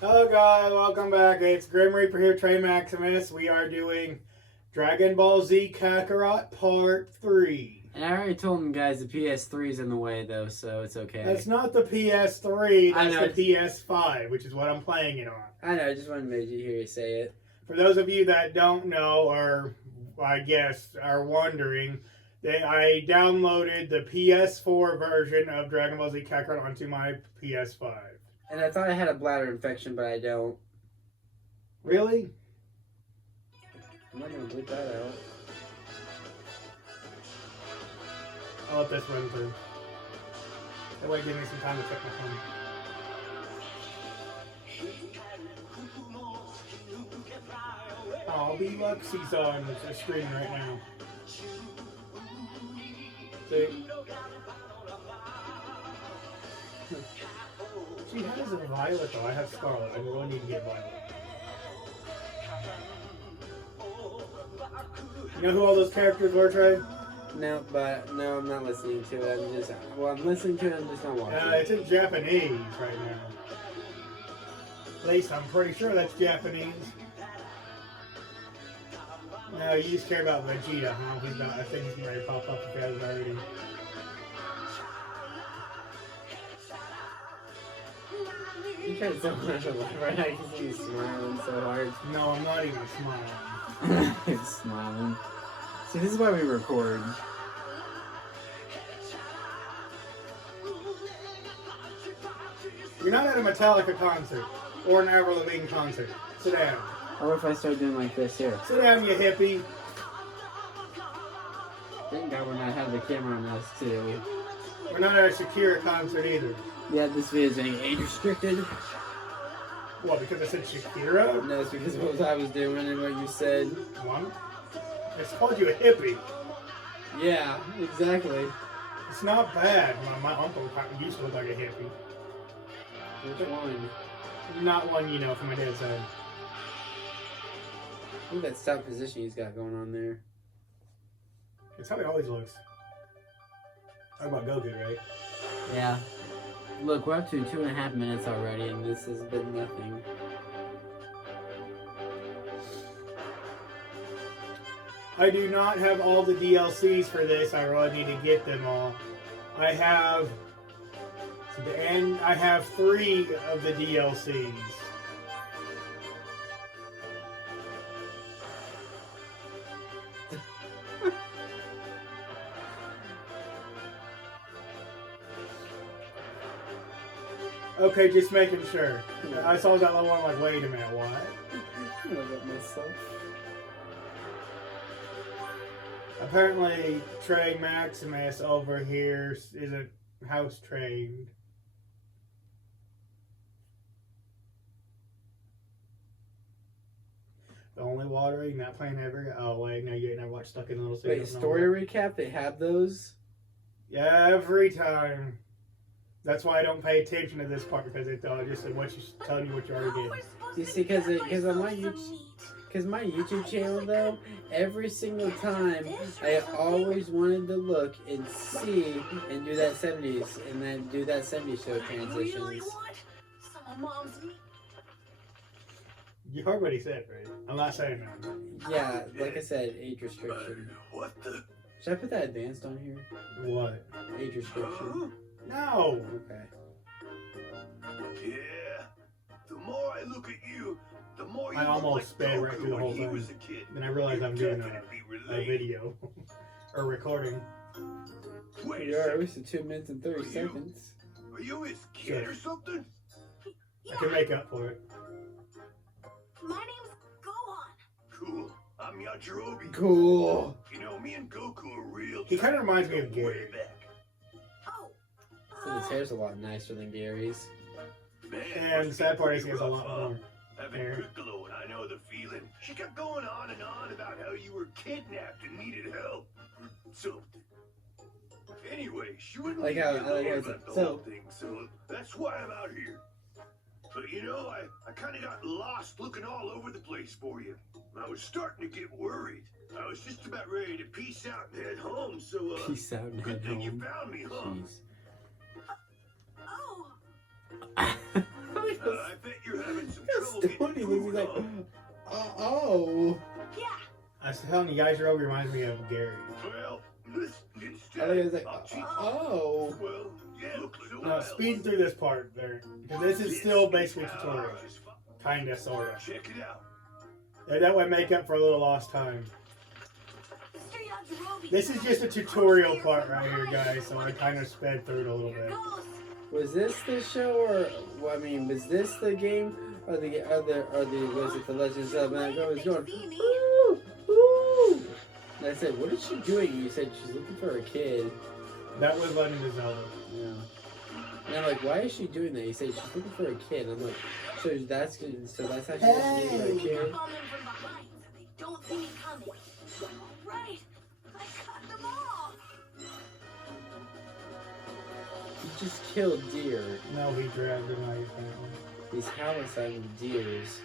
Hello guys, welcome back. It's GrimReaper here, Trey Maximus. We are doing Dragon Ball Z Kakarot Part 3. And I already told them guys the PS3 is in the way though, so it's okay. That's not the PS3, I that's know. the PS5, which is what I'm playing it on. I know, I just wanted to make you hear you say it. For those of you that don't know, or I guess are wondering, I downloaded the PS4 version of Dragon Ball Z Kakarot onto my PS5. And I thought I had a bladder infection, but I don't. Really? I'm not gonna bleep that out. I'll let this run through. That way give me some time to check my phone. Oh, be Luxie's on the screen right now. See? She has a Violet though. I have Scarlet. I really need to get Violet. You know who all those characters were, Trey? No, I'm not listening to it. I'm listening to it, I'm just not watching it. It's in Japanese right now. At least I'm pretty sure that's Japanese. No, you just care about Vegeta, huh? I think he's ready to pop up if he hasn't already. You tried so much to laugh right now. I can see you smiling so hard. No, I'm not even smiling. You're smiling. See, this is why we record. You're not at a Metallica concert or an Avril Lavigne concert. Sit down. Or what if I start doing like this here? Sit down, you hippie. Thank God we're not having the camera on us too. We're not at a Shakira concert either. Yeah, this video is being age restricted. What, because I said Shakira? No, it's because of what I was doing and what you said. What? I just called you a hippie. Yeah, exactly. It's not bad. My uncle used to look like a hippie. Which one? Not one, you know, from my dad's side. Look at that stout position he's got going on there. It's how he always looks. Talk about Goku, right? Yeah. Look, we're up to 2.5 minutes already, and this has been nothing. I do not have all the DLCs for this. I really need to get them all. I have 3 of the DLCs. Okay, just making sure. I saw that little one, like, wait a minute, what? I don't know about myself. Apparently, Trey Maximus over here isn't house trained. The only watering, not playing ever. Oh, wait, no, you ain't never watched Stuck in the Little City. Wait, story recap? They have those? Yeah, every time. That's why I don't pay attention to this part, because it just telling you what you already did. You see, because on my YouTube channel though, every single time I always wanted to look and see and do that 70s and then do that 70s show transitions. You heard what he said, right? I'm not saying that. Yeah, like I said, age restriction. What the? Should I put that advanced on here? What? Age restriction. No! Okay. Yeah. The more I look at you, the more you I look almost like sped right through the Goku whole when he thing. was a kid. Then I realized I'm doing Definitely a relate. video. Or recording. Wait We a are second. wasted 2 minutes and 30 seconds. Are you his kid Sure. or something? I can make up for it. My name's Gohan. Cool. I'm Yajirobe. Cool. You know, me and Goku are real. He kinda tight. reminds We me of go way Gary. back. Oh. So his hair's a lot nicer than Gary's. Man, And the sad part is he has a rough, lot huh? more Having hair. Piccolo and I know the feeling. She kept going on and on about how you were kidnapped and needed help. Or something. Anyway, she wouldn't Like leave how- me I like alone how about the so- whole thing, so that's why I'm out here. But you know, I kind of got lost looking all over the place for you. I was starting to get worried. I was just about ready to peace out and head home, so Peace out and good head thing you home. found me, huh? Oh. I bet you're having some Don't he looks like, oh. Yeah. I was telling you, guys, Rogue reminds me of Gary. Well, I think instead, it's like, I'll cheat. oh. Well, yeah, look so No, speed through this part there. Because this is still basically tutorial. Kinda, sorta. Check it out. That would make up for a little lost time. Mr. Yajirobe. This is just a tutorial part right here, guys, so I kind of sped through it a little Here bit. goes. Was this the show, or well, I mean, was this the game, or the other, or the was it the Legends of Zelda? I was going, ooh, ooh. And I said, what is she doing? You said she's looking for a kid. That was Legend of Zelda. Yeah. And I'm like, why is she doing that? You said she's looking for a kid. I'm like, so that's how she's looking for a kid. Bomb them from behind so they don't see me coming. Right. I cut them off. He just killed deer. No, he dragged the knife down. He's homiciding deers.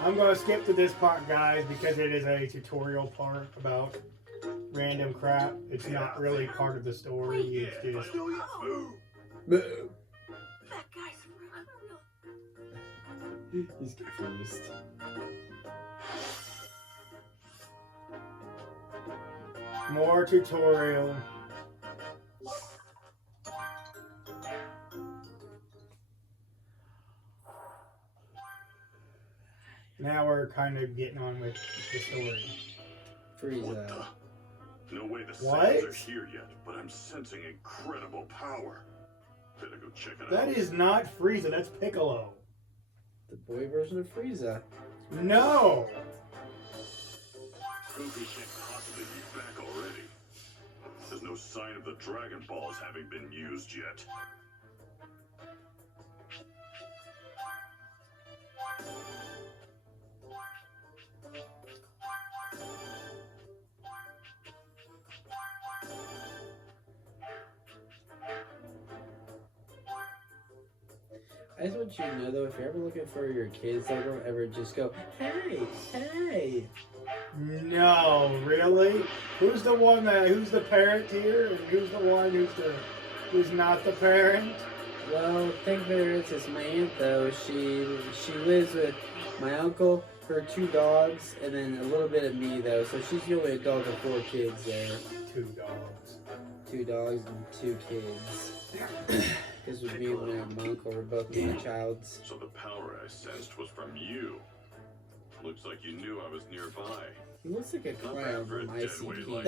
I'm going to skip to this part, guys, because it is a tutorial part about random crap. It's not really part of the story. Yeah, It's I just... know you. Boo. Boo. That guy's real. He's confused. More tutorial. Now we're kind of getting on with the story. What Frieza. the? No way the What? Saiyans are here yet, but I'm sensing incredible power. Better go check it out. That is not Frieza, that's Piccolo. The boy version of Frieza. No! Goku can't possibly be back already. There's no sign of the Dragon Balls having been used yet. I just want you to know though, if you're ever looking for your kids, though, don't ever just go, hey, hey. No, really? Who's the one who's the parent here, and who's the one who's not the parent? Well, think of it as my aunt though. She lives with my uncle, her 2 dogs, and then a little bit of me though. So she's the only adult of 4 kids there. 2 dogs. 2 dogs and 2 kids. Because with me and my uncle were both my childs. So the power I sensed was from you. Looks like you knew I was nearby. He looks like a clown from ICP.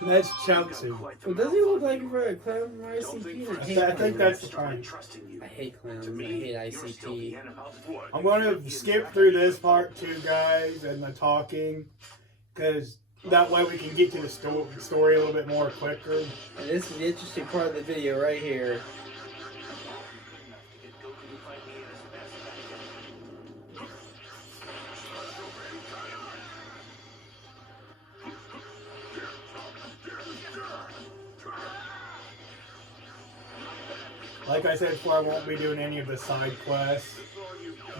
That's Chaozu. Well, does he look like a clown from ICP? I think that's the point. I hate clowns. I hate ICP. I'm going to skip through this part too, guys, and the talking, because that way we can get to the story a little bit more quicker. And this is the interesting part of the video right here. Like I said before, I won't be doing any of the side quests.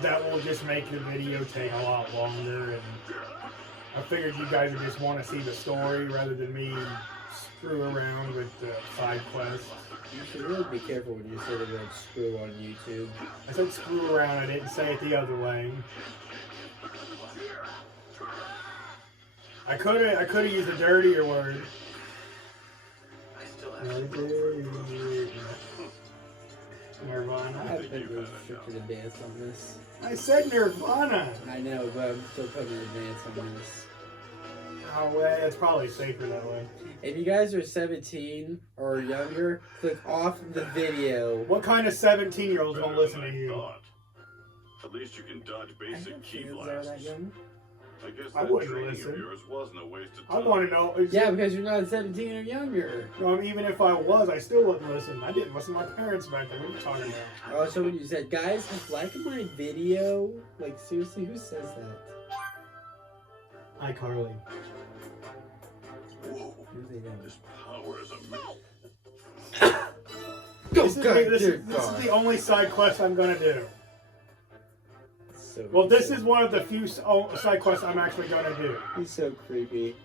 That will just make the video take a lot longer, and I figured you guys would just want to see the story rather than me screw around with the side quests. You should really be careful when you say the word screw on YouTube. I said screw around, I didn't say it the other way. I could have used a dirtier word. Nirvana. I haven't been restricted advance on this. I said Nirvana. I know, but I'm still putting an advance on this. Oh, well, it's probably safer that way. If you guys are 17 or younger, click off the video. What kind of 17-year-old's gonna listen to you? At least you can dodge I basic don't key think they're that blasts. young. I guess I that wouldn't training listen. of yours wasn't a waste of I time. want to know. Yeah, because you're not 17 or younger. Even if I was, I still wouldn't listen. I didn't listen to my parents back then. What are you talking about? Oh, so when you said, guys, like my video, like seriously, who says that? Hi, Carly. Whoa, No, they don't. this power is amazing. This is the only side quest I'm gonna do. So Well, this is one of the few side quests I'm actually gonna do. He's so creepy.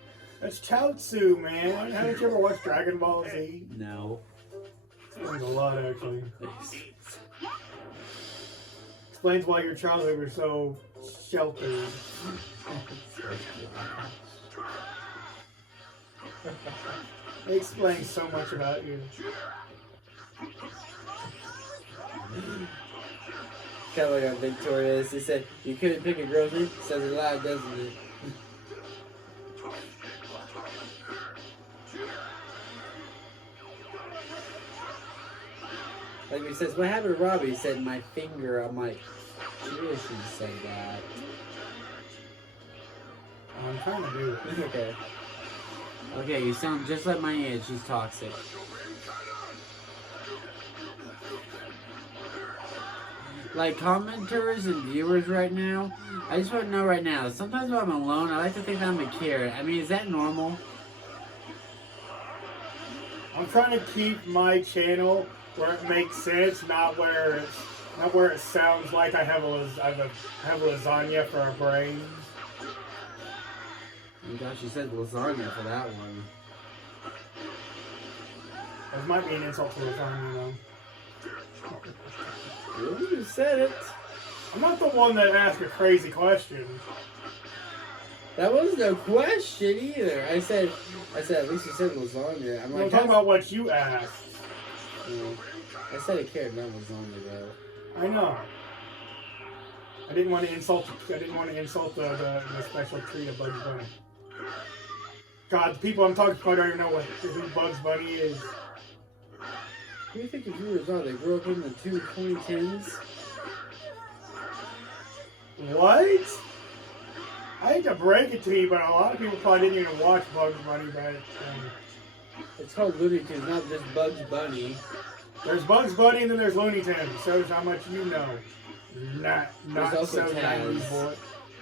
That's Chaozu, man. Haven't you ever watched Dragon Ball Z? No. There's a lot, actually. explains why your childhood was so sheltered. It explains so much about you. Kind of like on Victoria's. They said, you couldn't pick a grocery. Says a lot, doesn't it? Like he says, what happened to Robbie? He said, my finger. I'm like, she really shouldn't say that. I'm trying to do it. Okay. Okay, you sound just like my aunt. She's toxic. Like commenters and viewers right now, I just want to know right now. Sometimes when I'm alone, I like to think that I'm a carrot. I mean, is that normal? I'm trying to keep my channel where it makes sense, not where it sounds like I have have lasagna for a brain. Oh gosh, you said lasagna for that one. This might be an insult to lasagna, though. You said it. I'm not the one that asked a crazy question. That was no question either. I said at least you said lasagna. I'm I'm like, talking about what you asked. I said a carrot, not lasagna though. I know. I didn't want to insult. I didn't want to insult the special treat of Bugs Bunny. God, the people I'm talking about don't even know who Bugs Bunny is. Who do you think the viewers are? They grew up in the 2010s? What? I hate to break it to you, but a lot of people probably didn't even watch Bugs Bunny back then. It's called Looney Tunes, not just Bugs Bunny. There's Bugs Bunny and then there's Looney Tunes. Shows how much you know. Not also so Taz. 90s boy.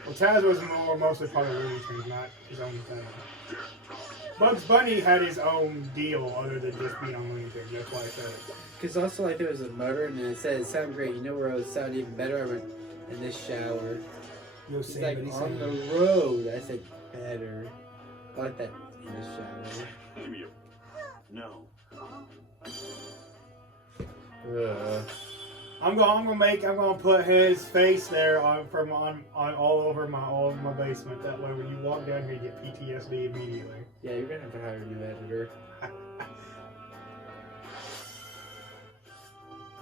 Well, Taz was mostly part of Looney Tunes, not his own thing. Bugs Bunny had his own deal other than just being on Looney Tunes. That's why I said it. Because also, like, there was a motor, and it said, it sounded great. You know where it would sound even better? I went, in this shower. It's like, on the road. I said, better. I like that, in the shower. No. I'm gonna put his face there on all over my basement. That way, when you walk down here, you get PTSD immediately. Yeah, you're gonna have to hire a new editor.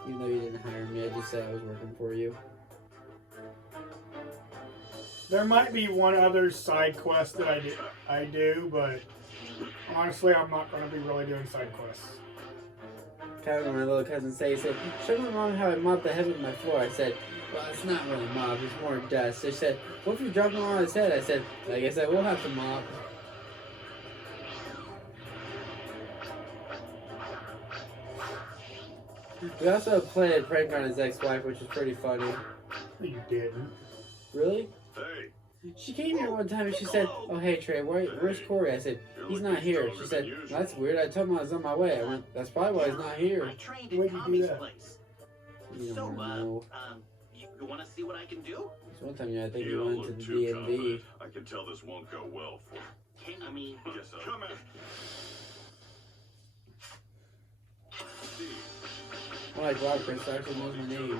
Even though you didn't hire me, I just said I was working for you. There might be one other side quest that I do, but honestly, I'm not gonna be really doing side quests. Kind of what my little cousin said, he said, show my mom how I mopped the head of my floor. I said, well, it's not really mop, it's more dust. They said, what if you drop him on his head? I said, I guess I will have to mop. We also played a prank on his ex-wife, which was pretty funny. You didn't. Really? Hey. She came here one time and she said, oh, hey, Trey, where's Corey? I said, he's not here. She said, well, that's weird. I told him I was on my way. I went, that's probably why he's not here. I trained Where'd at you do Tommy's that? place. You So, don't know. you want to see what I can do? One time, I think You you don't went look to the too DMV. confident. I can tell this won't go well for you. I mean, Guess I'll come in. I'm like, wow, Chris actually knows my name.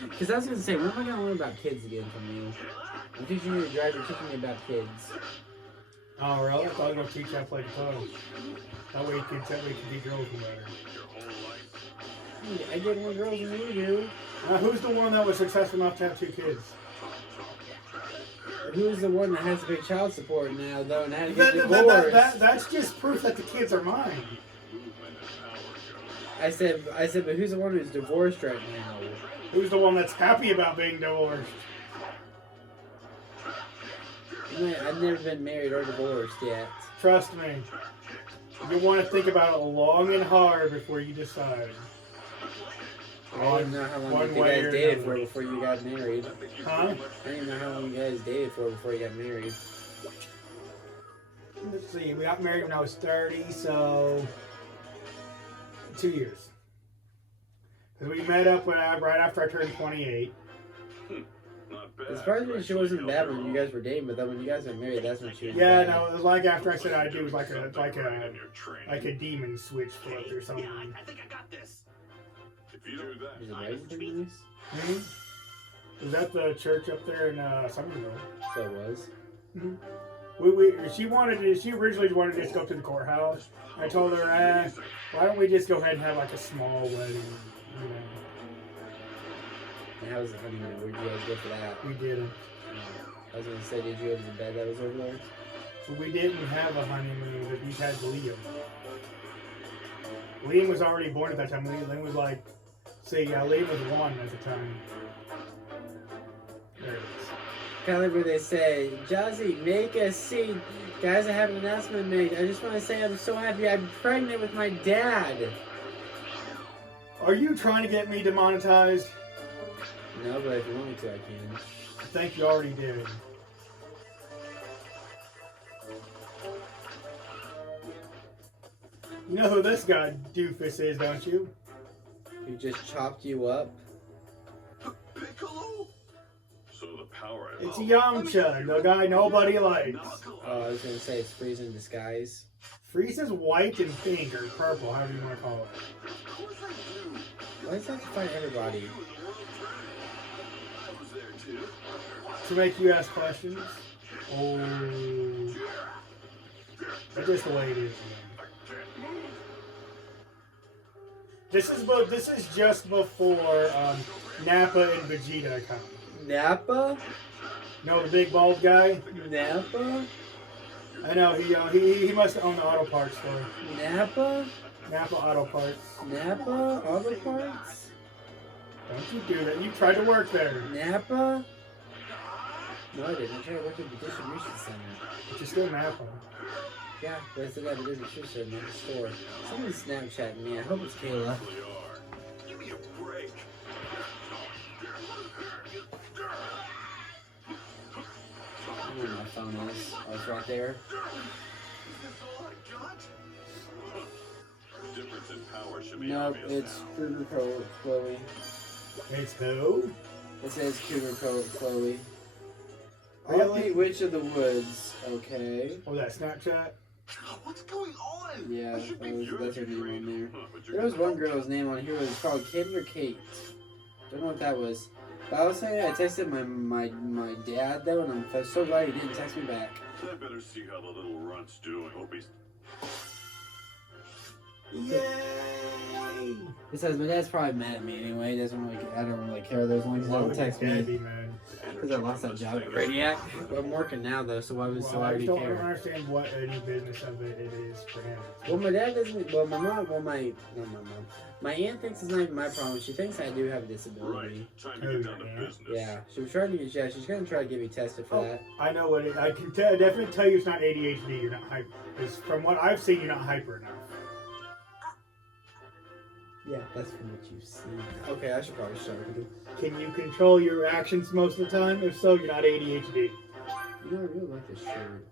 Because I was going to say, when am I going to learn about kids again from you? I'm teaching you to drive, you're teaching me about kids. Oh, really? I thought I was gonna teach you how to play guitar. That way you can be girls better. I get more girls than you do. Who's the one that was successful enough to have 2 kids? Who's the one that has to pay child support now, though, and had to get divorced? That's just proof that the kids are mine. I said, but who's the one who's divorced right now? Who's the one that's happy about being divorced? I've never been married or divorced yet. Trust me. You want to think about it long and hard before you decide. I didn't know how long you guys dated for before you got married. Huh? I didn't know how long you guys dated for before you got married. Let's see. We got married when I was 30, so 2 years. Because we met up right after I turned 28. Not bad. The surprise me she wasn't Actually, bad when you guys were dating, but then when you guys got married, that's when she was Yeah, bad. no, it was like after I said I do, it was like Something right in your training. a demon switch flipped or something. Yeah, I think I got this. If you do that, Is it right in this? Hmm? Is that the church up there in Somerville? So it was. She originally wanted to just go to the courthouse. I told her, why don't we just go ahead and have like a small wedding, you know? And how was the honeymoon? Where'd you guys go for that? We didn't. I was gonna say, did you have the bed that was over there? But we didn't have a honeymoon, but we had Liam. Liam was already born at that time. Liam was like, Liam was 1 at the time. There it is. Kind of like where they say, Jazzy, make a scene. Guys, I have an announcement to make. I just want to say I'm so happy I'm pregnant with my dad. Are you trying to get me demonetized? No, but if you want me to, I can. I think you already did. You know who this guy doofus is, don't you? Who just chopped you up? Piccolo? So the power. It's Yamcha, the guy nobody likes. Oh, I was gonna say it's Freeze in disguise. Frieza's white and pink or purple, however you want to call it. Of course I do. Why does that have to fight everybody? I was there too. To make you ask questions. Oh, that's just the way it is. This is just before Nappa and Vegeta come. Nappa? No, the big bald guy. Nappa? I know he must own the auto parts store. Nappa? Nappa Auto Parts. Napa? Auto parts? Don't you do that? You tried to work there. Napa? No, I didn't. I tried to work at the distribution center. But you're still Nappa. Yeah, but I still got the distribution center in the store. Someone's Snapchatting me. I hope it's Kayla. They are. Give me a break. I don't know where my phone is. Oh, it's right there. Is this all I got? Difference in power should be Nope, obvious it's now. Cougar Pro Chloe. It's who? It says Cougar Pro Chloe. Really? I'll be Witch of the Woods, okay. Oh, that Snapchat? What's going on? Yeah, I should be that's her name on there. Huh, but There you're was one girl's name on here. It was called Kate or Kate. Don't know what that was. But I was saying I texted my dad though, and I'm so glad he didn't text me back. I better see how the little runt's doing. Hope he's. Yay! It says my dad's probably mad at me anyway. He doesn't really. I don't really care. Those ones Why don't would text your dad me be mad? because I lost that job at Radiac. But I'm working now though, so why would Well, I do don't care? understand what any business of it is for him. Well, my dad doesn't. Well, my mom. Well, my not my mom. My aunt thinks it's not even my problem. She thinks I do have a disability. Right. Time to get down to business. Yeah, she was trying to get. Yeah, she's gonna try to get me tested for that. I know what it. I can definitely tell you it's not ADHD. You're not hyper. Because from what I've seen, you're not hyper enough. Yeah, that's from what you've seen. Okay, I should probably start with it. Can you control your actions most of the time? If so, you're not ADHD. You know, I really like this shirt.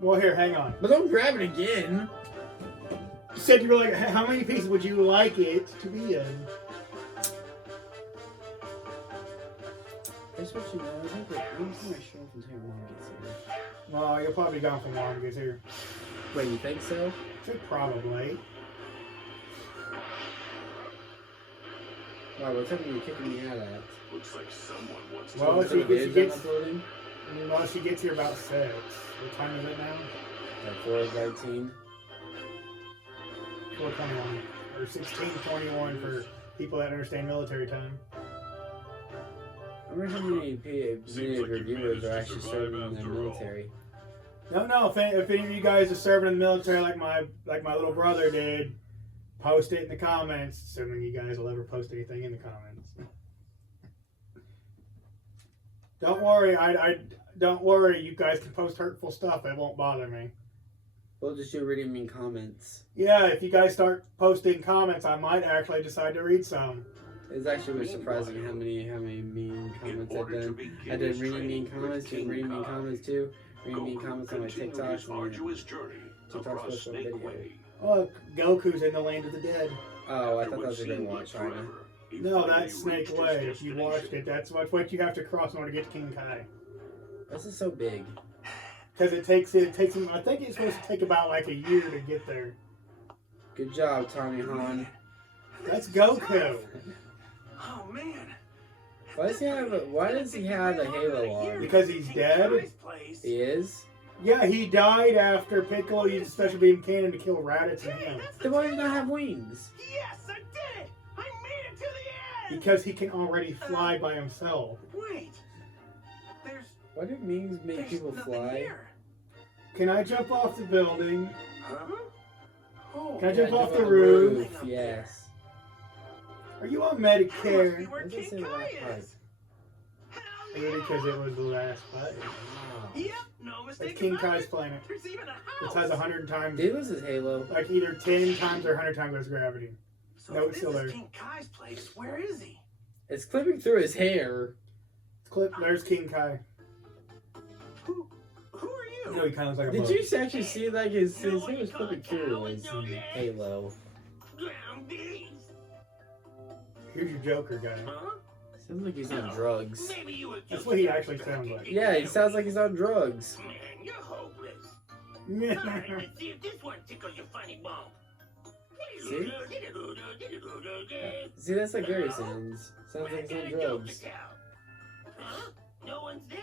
Well, here, hang on. But don't grab it again. You said you were like, how many pieces would you like it to be in? Here's what you know. I think that I'm just gonna show up until your mom gets here. Well, you'll probably be gone from long gets here. Wait, you think so? Probably. Wow, what time are you kicking me out at? Looks like someone wants to. Well, Some she videos I'm gets. uploading? Well, she gets here about 6. What time is it now? Like 4:19. 4:21 or 16:21 for people that understand military time. I wonder how many video like you reviewers managed are to actually survive serving in the after all. military. No. If any of you guys are serving in the military, like my little brother did, post it in the comments. Assuming you guys will ever post anything in the comments. Don't worry, don't worry. You guys can post hurtful stuff. It won't bother me. We'll just do reading mean comments. Yeah, if you guys start posting comments, I might actually decide to read some. It's actually really surprising how many mean comments I've done. I did reading mean comments, doing reading mean comments too. Reading mean comments on my TikTok. Arduous journey TikTok's across supposed to be Snake video. Way. Look, Goku's in the land of the dead. Oh, I After thought that what was a good seemed one, like China. forever, No, that's Snake Way. If you watched it, that's what you have to cross in order to get to King Kai. This is so big. Because it takes him. I think it's supposed to take about like a year to get there. Good job, Tommy Han. That's Goku. Oh man. Why does he have a halo on? Because he's dead. He is? Yeah, he died after Piccolo used a special beam cannon to kill Raditz and him. Then why does he not have wings? Yes, I did it! I made it to the end! Because he can already fly by himself. Wait. Why do wings make people fly? Here. Can I jump off the building? Huh? Oh, Can I jump Yeah, off the roof? Yes. Are you on that must Medicare? be where What does it King say Kai that is. Hell Maybe because it was the last button. Yep, no mistake That's King about Kai's it. planet. There's even a It house. has 100 times, Did he lose his halo? like either 10 times or 100 times less gravity. So No, if it's this still is there. King Kai's place, where is he? It's clipping through his hair. Clip. There's King Kai. Who are you? You know he kind of looks like a Did bug. you actually see like his hair was clipping through his halo? Ground beast. Here's your Joker guy. Huh? Sounds like he's on drugs. Maybe you were That's just what he actually sounds like. Yeah, he sounds like he's on drugs. Man, you're hopeless. Alright, let's see if this one tickles your funny bone. See? See, that's like Gary sounds. Sounds like he's on drugs. Huh? No one's there.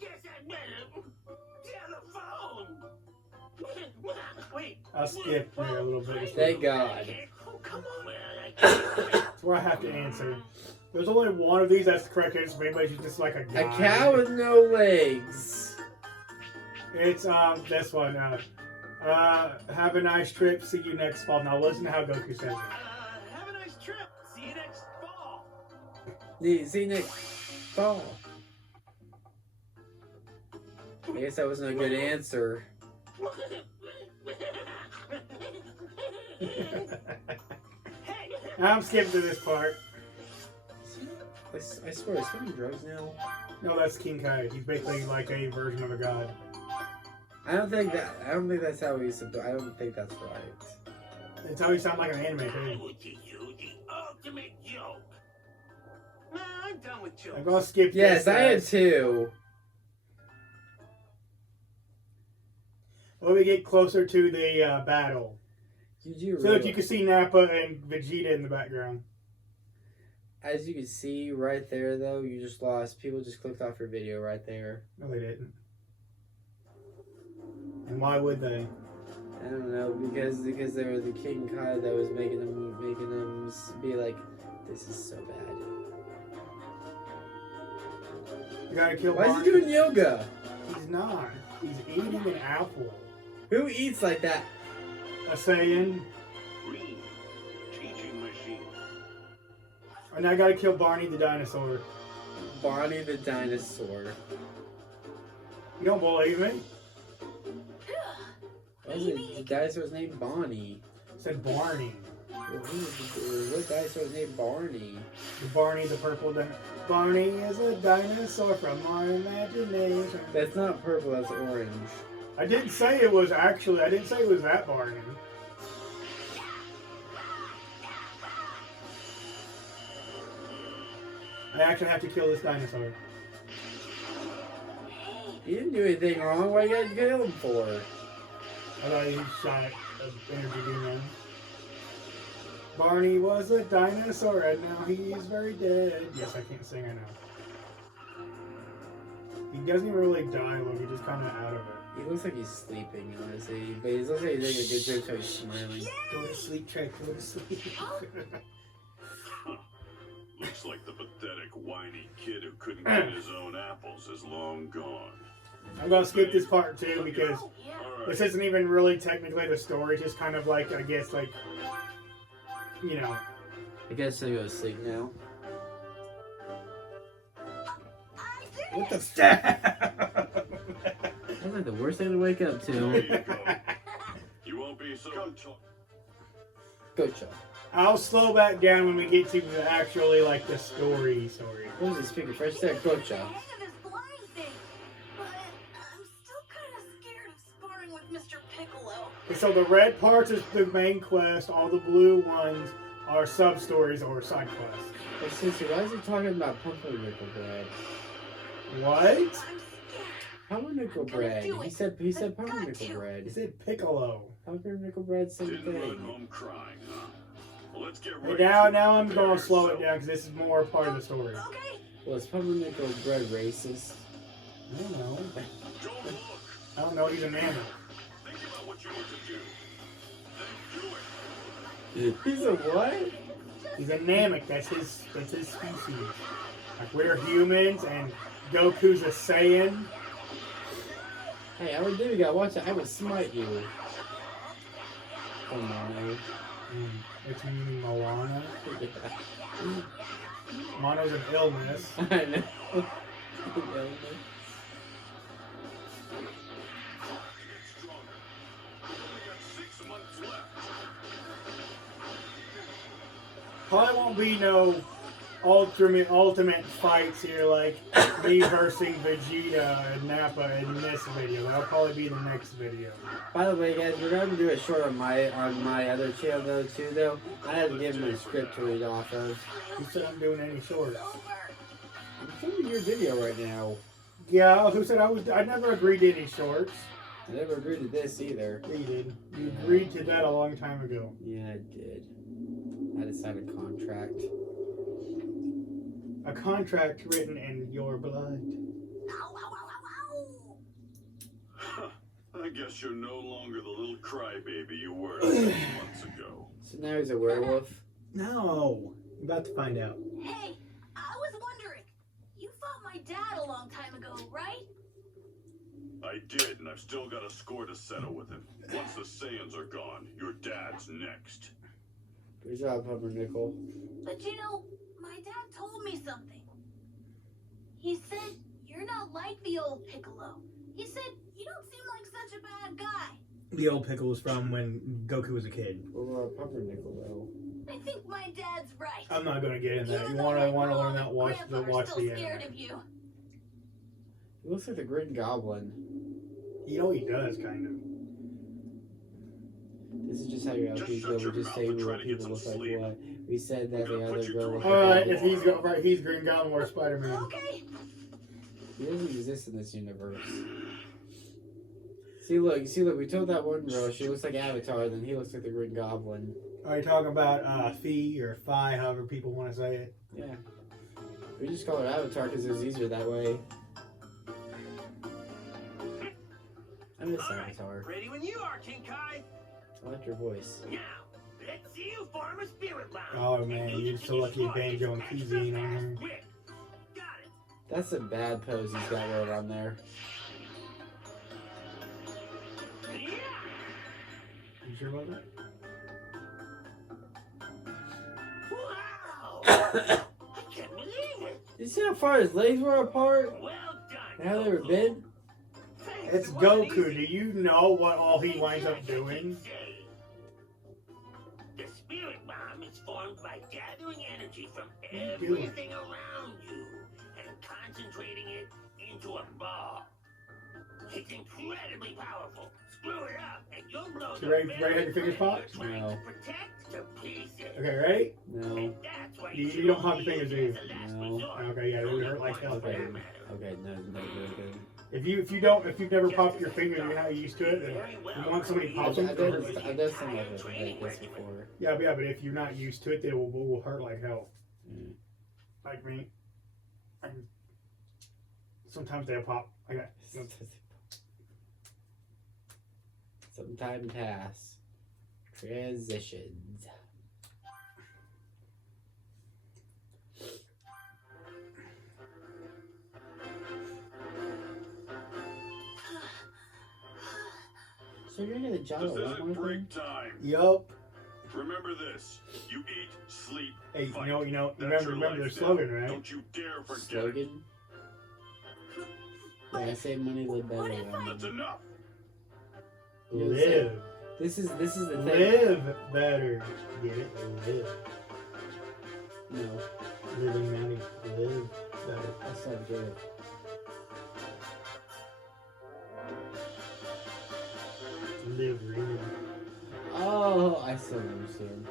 Guess I better telephone. Wait. I'll skip there a little bit. Thank God. Oh, come on. That's where I have to answer. There's only one of these that's the correct answer. Maybe it's just like a A guy. cow with no legs. It's this one. Have a nice trip. See you next fall. Now listen to how Goku says it. Have a nice trip. See you next fall. See you next fall. I guess that wasn't a good answer. I'm skipping to this part. I swear, is he on drugs now? No, that's King Kai. He's basically like a version of a god. I don't think that's how he's supposed. I don't think that's right. It's how he sounds like an anime I too. will teach you the ultimate joke. Nah, I'm done with jokes. I'm gonna skip Yes, this. I had guys. two. When we get closer to the battle. Did you So that you can see Nappa and Vegeta in the background. As you can see right there, though, you just lost. People just clicked off your video right there. No, they didn't. And why would they? I don't know, because they were the King Kai that was making them be like, this is so bad. You gotta kill Why is Barney. he doing yoga? He's not. He's eating an apple. Who eats like that? A Saiyan. Green. Teaching machine. And I gotta kill Barney the dinosaur. Barney the dinosaur. You don't believe me? Why is it the dinosaur's named Bonnie? I said Barney. What dinosaur's named Barney? The Barney the purple dinosaur. Barney is a dinosaur from our imagination. That's not purple, that's orange. I didn't say it was actually, I didn't say it was that Barney. I actually have to kill this dinosaur. You didn't do anything wrong, why you gotta kill him for? I thought he shot an energy demon. Barney was a dinosaur and now he's very dead. Yes, I can't sing, I know. He doesn't even really die, look, he's just kind of out of it. He looks like he's sleeping, honestly. But he looks like he's taking a good trip, so he's smiling. Go to sleep, Trey, go to sleep. Looks like the pathetic, whiny kid who couldn't get his own apples is long gone. I'm gonna skip this part too because Yeah. All this right. isn't even really technically the story, it's just kind of like, I guess, like, you know. I guess I'll go to sleep now. I did What the it. That's like the worst thing to wake up There to. you go. You won't be so Go, Chuck. I'll slow back down when we get to the actually, like, the story. What was he speaking French there? Go, Chuck. Hang of this blind thing. But I'm still kind of scared of sparring with Mr. Piccolo. So the red parts is the main quest, all the blue ones are sub stories or side quests. Hey, sister, why is he talking about pumpernickel bread? What? I'm scared. Pumpernickel I'm gonna bread. do He it. said I've got pumpernickel to. He bread. said Piccolo. Pumpernickel bread, same Didn't run thing. home crying, huh? Well, let's get Hey, right now to it. I'm going to Prepare slow it yourself. down because this is more part of the story. Okay. Well, is pumpernickel bread racist? I don't know. Don't look. I don't know. He's a man. Think about what you need to do. Then do it. He's a what? He's a Namek. That's his species. Like we're humans and Goku's a Saiyan. Hey, I would do. You gotta watch it. I would smite you. Come on. It's meaning Moana. Yeah. Mono's an illness. I know. Get stronger. We've only got 6 months left. Probably won't be no ultimate fights here like me versus Vegeta and Nappa in this video. That'll probably be the next video. By the way, guys, we're going to do a short on my other channel though too. Though I had to give him a script to read off of. Who said I'm doing any shorts? I'm filming your video right now. Yeah, who said I never agreed to any shorts. I never agreed to this either. You did. You agreed to that a long time ago. Yeah, I did. I had to sign a contract. A contract written in your blood. Ow, ow, ow, ow, Huh. I guess you're no longer the little crybaby you were 6 months ago. So now he's a werewolf. No. I'm about to find out. ow. Hey, I was wondering. You fought my dad a long time ago, right? I did, and I've still got a score to settle with him. Once the Saiyans are gone, your dad's next. Good job, Pumpernickel. But you know, my dad told me something. He said, you're not like the old Piccolo. He said, you don't seem like such a bad guy. The old pickle was from when Goku was a kid. What about Pumpernickel though? I think my dad's right. I'm not gonna get in that. Even You though wanna my learn mom that? and Watch Grandpa are still the scared anime. of you. He looks like the Green Goblin. You know he does, kind of. This is just how your Just LPs shut go. your We just mouth say and try what to get people some look like sleep. what. We said that We're the gonna other put you girl to looked work. like Alright, a if he's got right, he's Green Goblin or Spider-Man. Okay. He doesn't exist in this universe. See, look, we told that one girl she looks like Avatar, then he looks like the Green Goblin. Are you talking about Phi or Phi, however people want to say it? Yeah. We just call her Avatar because it was easier that way. I miss Avatar. Ready when you are, King Kai. I like your voice. Now, let's see you form a spirit line. Oh man, you're so lucky Banjo and Cuisine on there. Quick. Got it. That's a bad pose he's got right on there. Yeah. You sure about that? Wow. I can't believe it. You see how far his legs were apart? Well done. How they were bent? Thanks, It's it wasn't Goku. easy. Do you know what all he winds up doing? The spirit bomb is formed by gathering energy from What are you doing? everything around you and concentrating it into a ball. It's incredibly powerful. Screw it up, and you'll blow You the ready to very have your fingers friend popped? you're trying No. to protect to pieces. Okay, ready? No. And that's why You should don't pop only your fingers, use do it as a last No. resort. Okay, yeah, it would hurt like hell. Okay. Doesn't matter. Okay, no, really good. If you've never popped your fingers, you're not used to it. Then you want somebody pops them. I've done something like this before. Yeah, but if you're not used to it, then it will hurt like hell. Mm. Like me. Sometimes they'll pop. I got. Some time pass. Transitions. So you're gonna jog This one isn't more break thing? time. Yup. Remember this. You eat, sleep, Hey, fight. you know. That's your Remember their life slogan, now. right? Don't you dare forget it. Slogan? Yeah, I save money, live better. That's enough. Live. This is the thing. Live better. Get it? Live. No, Living money. Live better. that's not good. Live real. Oh, I still understand.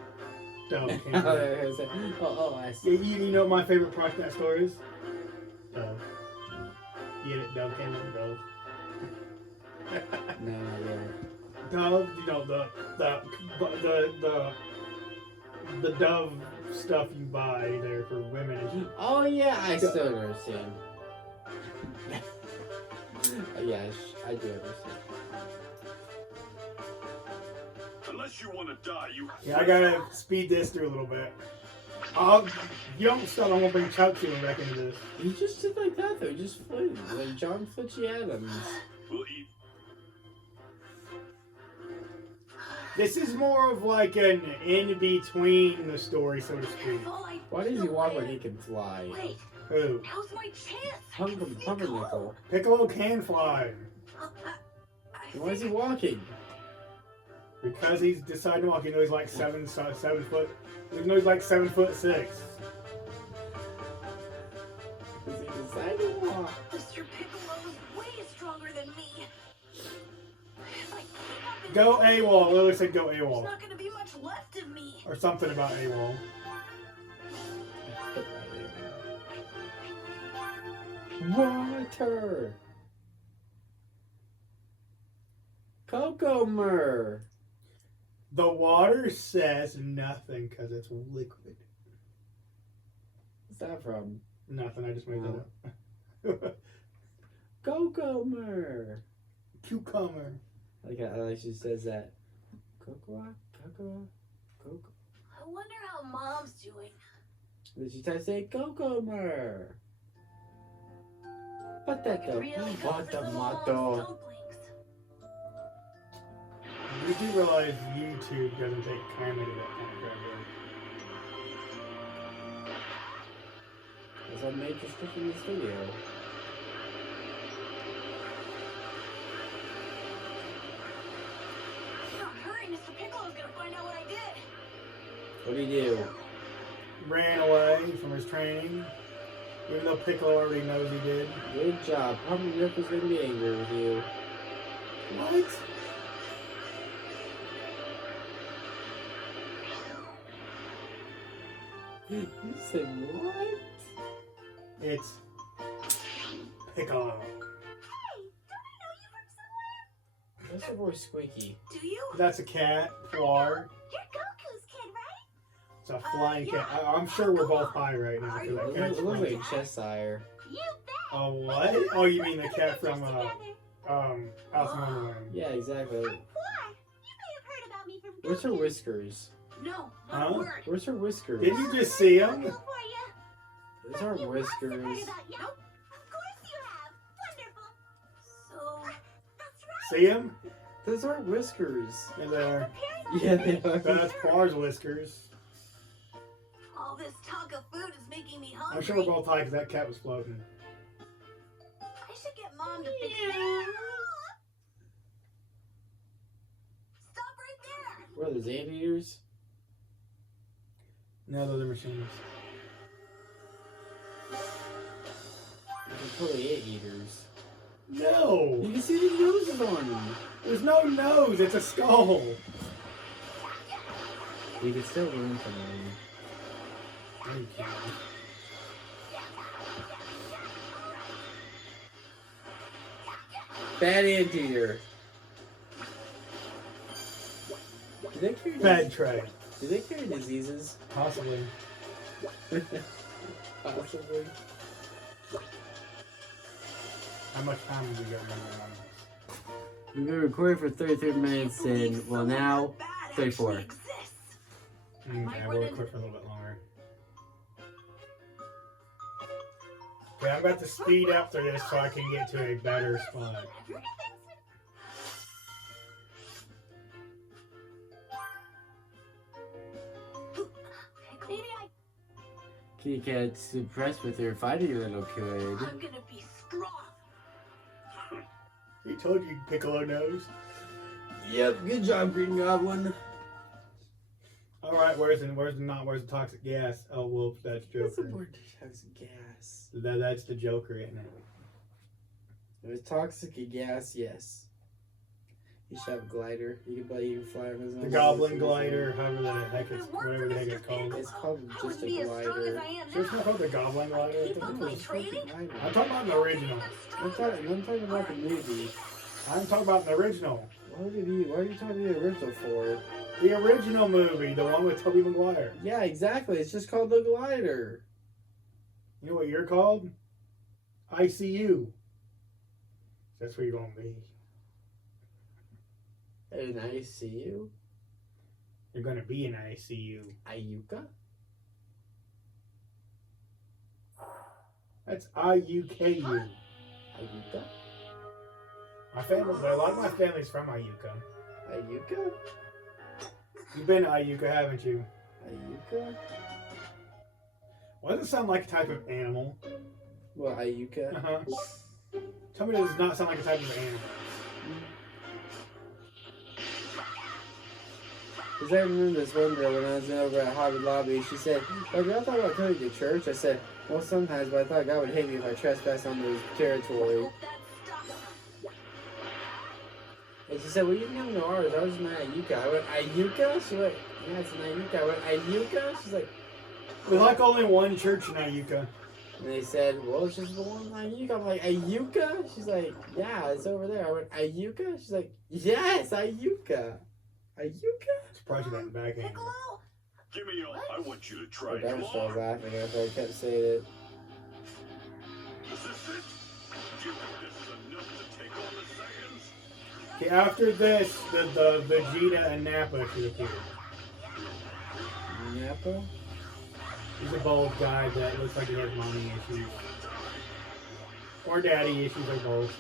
Dove Oh, can't live. I see. You know what my favorite product in that store is? Dove. Get it? Dove can't live. Dove. No, yeah. Dove, you know the Dove stuff you buy there for women. Oh yeah, I still don't understand. Yeah, I do understand. Unless you want to die, you. Yeah, I gotta speed this through a little bit. You don't stop. I'm gonna bring Chuck to back into this. You just did like that though. You just flew like John Fletchy Adams. We'll eat. This is more of like an in between the story, so to speak. Why does he walk when he can fly? Wait, Who? now's my chance. Pumpernickel. Piccolo can fly Why is he walking? because he's decided to walk. You know he's like 7 foot. You know he's like 7'6". Does he decide to walk? Mr. Piccolo is way stronger than me. If I keep up his Go pace, AWOL. Literally said go there's AWOL not gonna be much left of me. or something about AWOL. Water. Kokomer. The water says nothing because it's liquid. What's that from? Nothing. I just made that up. Kokomer. Cucumber. I like she says that. Cocoa. I wonder how Mom's doing. Did she try to say Kokomer? Potato. Really good for the Potomato. dumplings. You do realize YouTube doesn't take kindly to that kind of crap, That's what made the stuff in the studio. Hurry, Mr. Piccolo's gonna find out what I did. What do you do? Ran away from his training, even though Piccolo already knows he did. Good job. Pumpernickel's gonna be angry with you. What? You said what? It's Piccolo. Hey, don't I know you from somewhere? What's your voice squeaky? Do you? That's a cat. Flar. You're Goku's kid, right? It's a flying cat. I'm sure we're both high right now. It Because that cat's looks flying. like Cheshire. You bet. Oh, what? Oh, you mean the cat from Alice in Wonderland? Yeah, exactly. Why? You may have heard about me from Where's her Goku. whiskers? No, Huh? not a word. Where's her whiskers? Did you just see I'll him? go for you. Where's her You must have heard whiskers? about you. Of course you have. Wonderful. So, that's right. See him? Those aren't whiskers. And there. Yeah, they are. That's Flar's whiskers. All this talk of food is making me hungry. I'm sure we're both high because that cat was floating. I should get Mom to fix it. Stop right there. What are those, anteaters? No, those are machines. They're totally anteaters. No! You can see the noses on them. There's no nose, it's a skull. You can still learn from them. No, you can't. Bad anteater. Do they carry Bad Trey. Do they carry diseases? Possibly. Possibly. How much time have we got remaining on this? We've been recording for 33 minutes and, well, now 34. Okay, we'll record for a little bit longer. Okay, I'm about to speed up through this so I can get to a better spot. Kitty Cat's impressed with her fighting little kid. I'm gonna be strong. He told you Piccolo knows. Yep, good job, Green Goblin. Alright, where's the toxic gas? Oh, whoops, that's What's the Joker. word toxic gas? That's the Joker, isn't it? There's toxic gas, yes. You should have a glider. You can fly on his own. The Goblin Glider, however the heck it's, whatever the heck it's called. It's called I just wouldn't a be as strong as glider. I am So it's now. not called the Goblin Glider? I Keep think up it my was. training. I'm talking about the original. I'm talking about the movie. I'm talking about the original. What are you talking the original for? The original movie, the one with Tobey Maguire. Yeah, exactly. It's just called the glider. You know what you're called? ICU. That's where you're going to be. An ICU? You're going to be in ICU. Ayuka? That's IUKU. Ayuka? My family, a lot of my family's from Ayuka. Ayuka? You've been to Ayuka, haven't you? Ayuka? Why does it sound like a type of animal? Well, Ayuka. Uh-huh. Tell me that does not sound like a type of animal. Because I remember this one girl when I was over at Hobby Lobby, she said, "Oh, y'all thought about coming to church?" I said, "Well, sometimes, but I thought God would hate me if I trespassed on his territory." And she said, "Well, you can come to ours. I was just at Ayuka." I went, "Ayuka?" She went, "Yeah, it's in Ayuka." I went, "Ayuka?" She's like, There's like only one church in Ayuka. and they said, "Well, it's just the one in Ayuka." I'm like, "Ayuka?" She's like, "Yeah, it's over there." I went, "Ayuka?" She's like, "Yes, Ayuka." Ayuka? Surprised you got back in. Piccolo? Give me all. I want you to try. My dad Come started on. laughing after I kept saying it. Is this it? Do you think this is enough to take on the Saiyans? Okay, after this, the Vegeta and Nappa should appear. Nappa? He's a bald guy that looks like he has mommy issues. Or daddy issues, or both.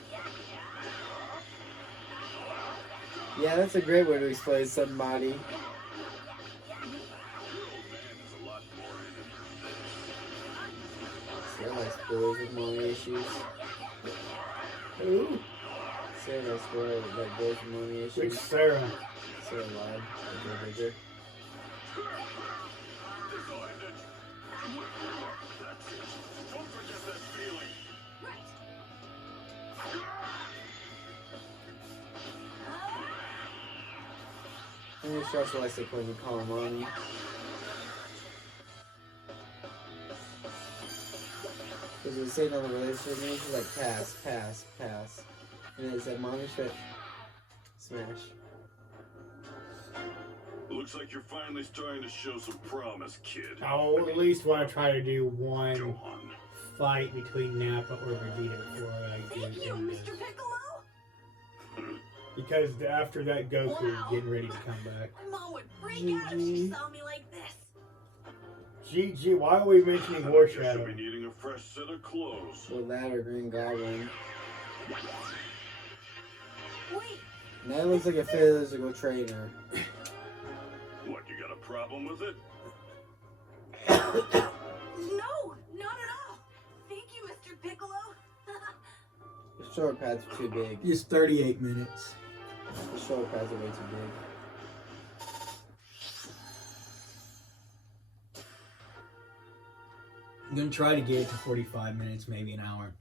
Yeah, that's a great way to explain somebody. Your old man is a lot more in him. Sarah likes boys with mommy issues. Who? Sarah likes boys with mommy Which issues. Sarah? Sarah lied. Bigger. That's it. Don't forget that feeling. I think she also likes it when you call her mommy. Because it was saying on the relationship name, she's like, pass, pass, pass. And then it said, mommy, shit. Smash. Looks like you're finally starting to show some promise, kid. I'll at least want to try to do Go one on. fight between Nappa or Vegeta before I Thank do you, end Mr. this. Piccolo. Because after that, Goku's getting ready to come back. My mom would freak out if she saw me like this. GG, why are we mentioning War Guess you'll Shadow? be needing a fresh set of clothes. Well, that or Green Goblin. Wait, And that looks like a physical trainer. What, you got a problem with it? no, not at all. Thank you, Mr. Piccolo. The shoulder pads are too big. It's 38 minutes. The shoulder pads are way too big. I'm going to try to get it to 45 minutes, maybe an hour.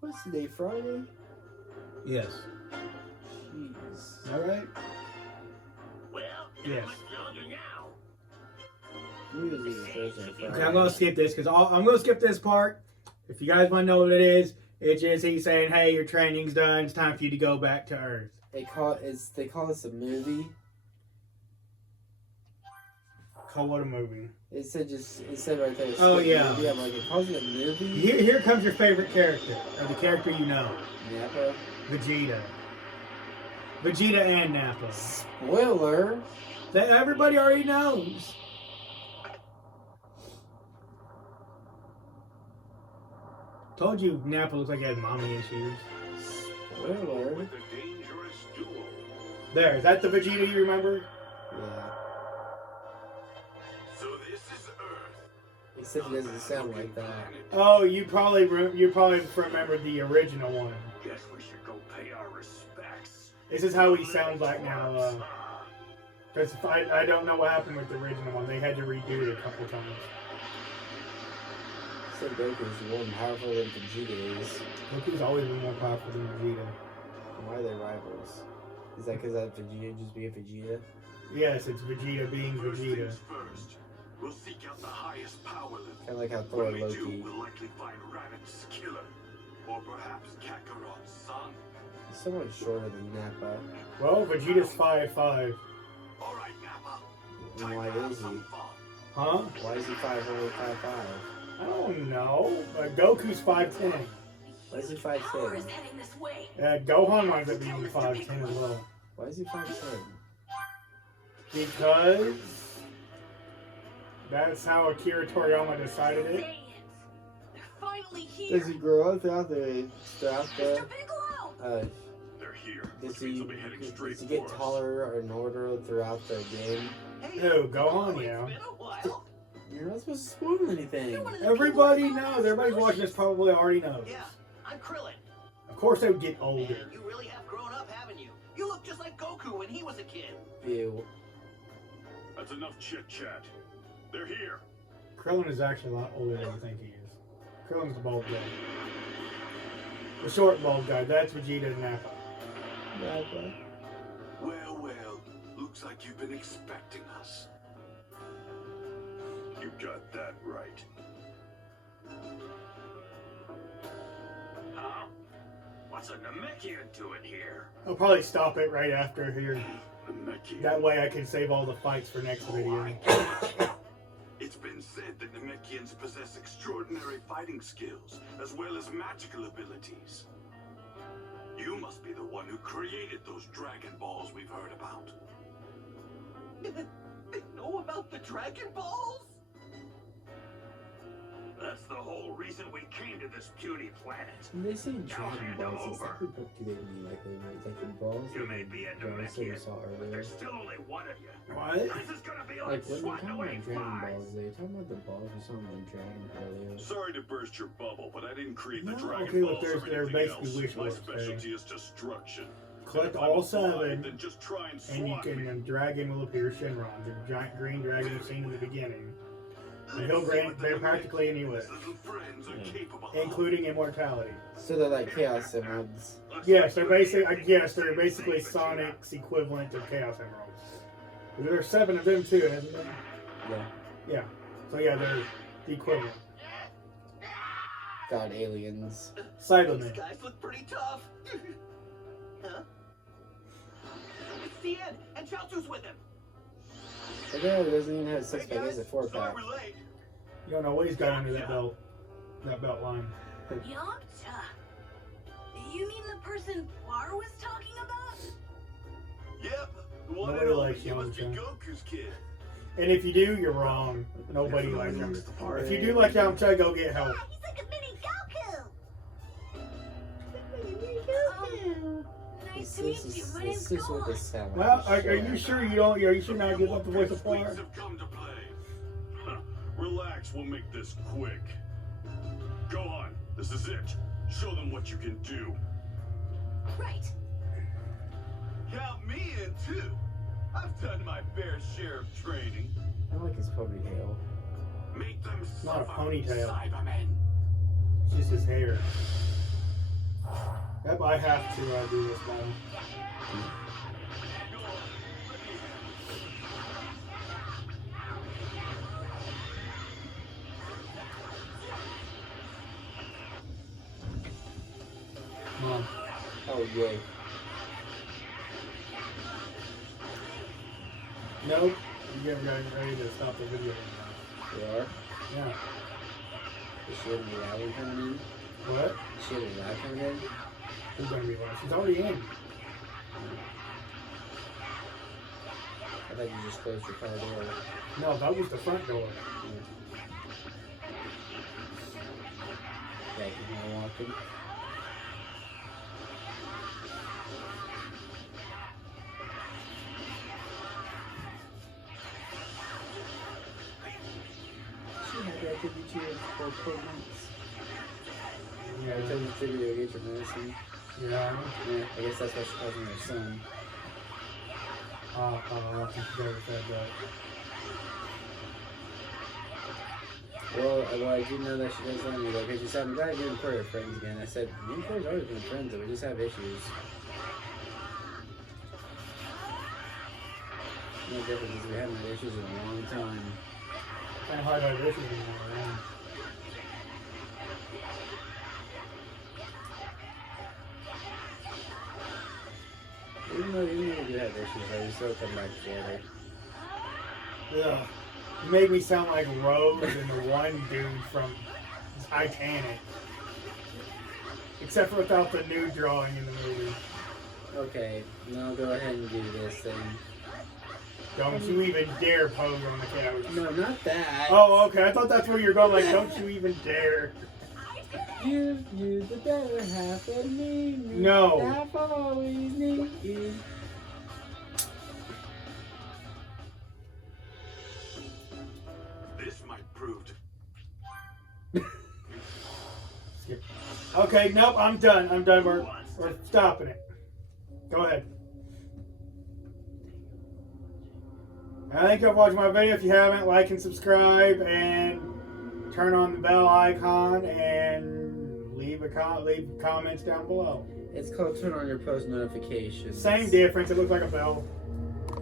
What's today, Friday? Yes. Jeez. Alright? Well, Yes. not much longer now. Usually it's Thursday and Friday. Okay, I'm going to skip this because I'm going to skip this part. If you guys want to know what it is, it's just he's saying, hey, your training's done. It's time for you to go back to Earth. They call this a movie. Call what a movie. It said right there. Oh, skip yeah. movie. I'm like, it calls it a movie? Here comes your favorite character, or the character you know. Nappa. Vegeta. Vegeta and Nappa. Spoiler. That everybody already knows. Told you Nappa looks like he had mommy issues. Spoiler. With a dangerous duo. There, is that the Vegeta you remember? Yeah. So this is Earth. Except it doesn't sound like that. Oh, you probably remember the original one. Guess we should go pay our respects. This is how he sounds like now. Because I don't know what happened with the original one. They had to redo it a couple times. So Goku's more powerful than Vegeta is. Goku's always been more powerful than Vegeta. Why are they rivals? Is that because that Vegeta just be a Vegeta? Yes, it's Vegeta being First Vegeta. things first, we'll seek out the highest power level. Kind of like how Thor When and we do, Loki. we'll likely find Rabbit's killer. Or perhaps Kakarot's son. He's so much shorter than Nappa. Well, Vegeta's 5'5". Alright, Nappa. And Time why to have is he? some fun. Huh? Why is he 5'5"? I don't know. Goku's 5'10". Why is he Power 5'10"? is heading this way. Gohan winds up being 5'10" as well. Why is he 5'10"? Because that's how Akira Toriyama decided it. Dang it. They're finally here. Does he grow up throughout the Mr. Piccolo! They're here. Does Which means he they'll be heading straight does he get for us. taller in order throughout the game? Who? Gohan, yeah. You're not supposed to spoil anything. You're one of the Everybody people who knows. follows Everybody watching this probably already knows. Yeah, I'm Krillin. Of course they would get older. And you really have grown up, haven't you? You look just like Goku when he was a kid. Ew. That's enough chit chat. They're here. Krillin is actually a lot older than you think he is. Krillin's the bald guy. The short bald guy. That's Vegeta and Nappa. Well, well. Looks like you've been expecting us. You got that right. Huh? What's a Namekian doing here? I'll probably stop it right after here. Namekian. That way I can save all the fights for next video. It's been said that Namekians possess extraordinary fighting skills, as well as magical abilities. You must be the one who created those Dragon Balls we've heard about. They know about the Dragon Balls? That's the whole reason we came to this puny planet. When they say Dragon hand Balls, them it's over. like what do they mean? Like the balls? You that may the be a Dragon Slayer Namekian, saw but earlier. there's still only one of you. What? This is gonna be like Like when they're swatting talking away about Dragon flies. Balls, they talking about the balls or something like Dragon earlier. Sorry to burst your bubble, but I didn't create the No, Dragon okay, look, Balls there's- or they're anything basically else. wish My lists, specialty is destruction. Collect And if I'm all alive, 7, then just try and swat and you me. can. And Dragon will appear. Shenron, the giant green dragon you've seen in the beginning, and he'll Let's see grant what the them practically any wish, Namekians' little friends are Yeah. capable of. including immortality. So they're like Chaos Emeralds. Yes, they're basically Sonic's equivalent of Chaos Emeralds. There's 7 of them too, isn't there? Yeah. Yeah. So yeah, they're the equivalent. God, aliens. These Cybermen. guys look pretty tough. Huh? It's Tien, and Chaozu's with him. The guy who doesn't even have a Hey 6-pack, he has a guys, 4-pack. sorry we're late. You don't know what he's got under that belt. That belt line. Yamcha. You mean the person Poir was talking about? Yep, the one Nobody and only. likes You must be Yamcha. Goku's kid. And if you do, you're wrong. Nobody likes him. If you do like Yamcha, go get help. Yeah, he's like a mini Goku. Nice to meet you. My name's This is what Gohan. this sound like. Well, are you sure you don't? Are you sure not give up the voice of Fleets Poir? have come to play. Huh, relax, we'll make this quick. Go on, this is it. Show them what you can do. Right. Count me in too. I've done my fair share of training. I like his ponytail. Make them Not a suffer, ponytail. Cybermen. It's just his hair. Yep, I have to do this one. Go on, let me Come on. Oh, yay. Nope. You get ready to stop the video. We are? Yeah. Is she gonna be loud coming in? What? Is she gonna be loud coming in? Who's gonna be loud? She's already in. I thought you just closed your car door. No, that was the front door. Yeah, keep on walking. She had that to be cheered for 4 months. Yeah, I told you to go get your medicine. Yeah. Yeah, I guess that's why she calls me her son. I think she never said that. Well, I do know that she does let me though, because she said, I'm glad you and Corey are friends again. I said, me and Corey's always been friends, but we just have issues. No difference is we haven't had issues in a long time. Kind of hard to have issues anymore, man. Even though we do have issues, though, we still come back together. Yeah. You made me sound like Rose and the one dude from Titanic. Except for without the new drawing in the movie. Okay, now go ahead and do this thing. Don't you even dare pose on the couch. No, not that. Oh, okay. I thought that's where you're going. Like, don't you even dare. Give you the better half of me. No. Half I always need. This might prove to Skip. Okay, nope. I'm done. I'm done. We're stopping it. Go ahead. Thank you for watching my video. If you haven't, like and subscribe, and turn on the bell icon, and leave comments down below. It's called turn on your post notifications. Same difference. It looks like a bell.